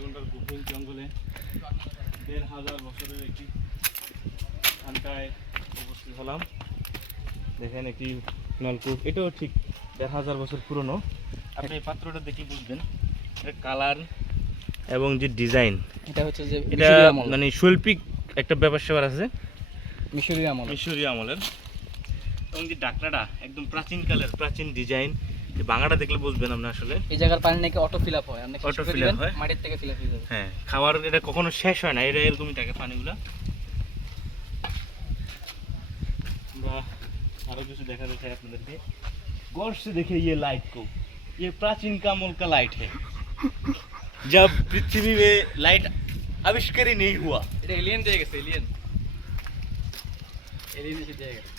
সুন্দরবনটার গভীর জঙ্গলে ১,৫০০ বছরের একটি খানকায় উপস্থিত হলাম। দেখেন একটি নলকূপ, এটাও ঠিক ১,৫০০ বছর পুরনো। আপনি এই পাত্রটা দেখে বুঝবেন এর কালার এবং যে ডিজাইন, এটা হচ্ছে যে এটা মানে শৈল্পিক একটা ব্যাপার স্যাপার আছে, মিশরীয় আমলের। এবং যে ডাকনাটা একদম প্রাচীন কালের, প্রাচীন ডিজাইন। ভাঙাটা দেখলে বুঝবেন আপনি আসলে এই জায়গার পানি নাকি অটো ফিল আপ হয়, অটো ফিল আপ হয়, মাটির থেকে ফিল আপ হয়ে যাবে। হ্যাঁ, খাওয়ার এটা কখনো শেষ হয় না, এটা এরকমই থাকে পানিগুলা। আমরা আরো কিছু দেখা দেখাই আপনাদেরকে। गौर से देखिए ये लाइट को, ये प्राचीन काल का लाइट है, जब पृथ्वी में लाइट आविष्कार ही नहीं हुआ। এটা এলিয়েন দিয়ে গেছে, এলিয়েন এসে দিয়ে গেছে।